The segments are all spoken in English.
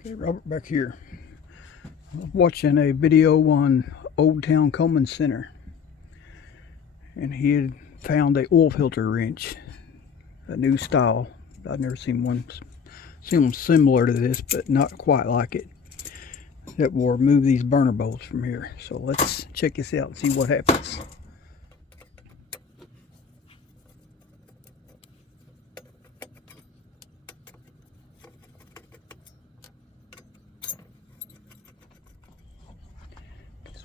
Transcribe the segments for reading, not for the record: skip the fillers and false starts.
Okay, Robert back here. I was watching a video on Old Town Coleman Center, and he had found a oil filter wrench, a new style. I've never seen one similar to this, but not quite like it, that will remove these burner bolts from here. So let's check this out and see what happens.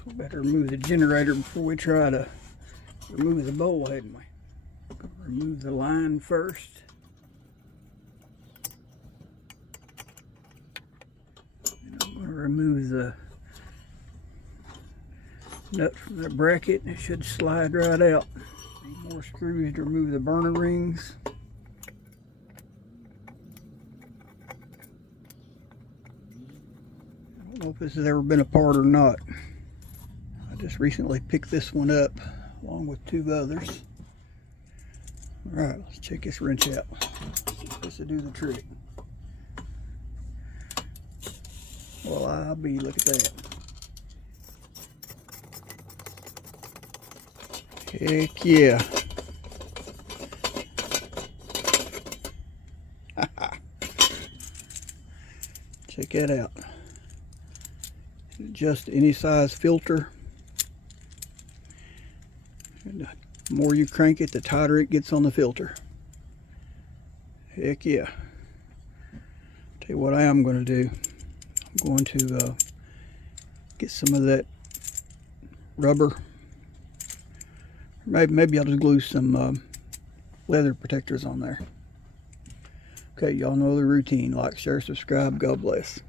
We better remove the generator before we try to remove the bowl, hadn't we? Remove the line first. And I'm going to remove the nut from the bracket, and it should slide right out. Need more screws to remove the burner rings. I don't know if this has ever been apart or not. I just recently picked this one up along with two others. Alright, let's check this wrench out. It's supposed to do the trick. Well, I'll be, look at that. Heck yeah. Check that out. Just any size filter. And the more you crank it, the tighter it gets on the filter. Heck yeah. Tell you what I am going to do. I'm going to get some of that rubber. Maybe I'll just glue some leather protectors on there. Okay, y'all know the routine. Like, share, subscribe. God bless.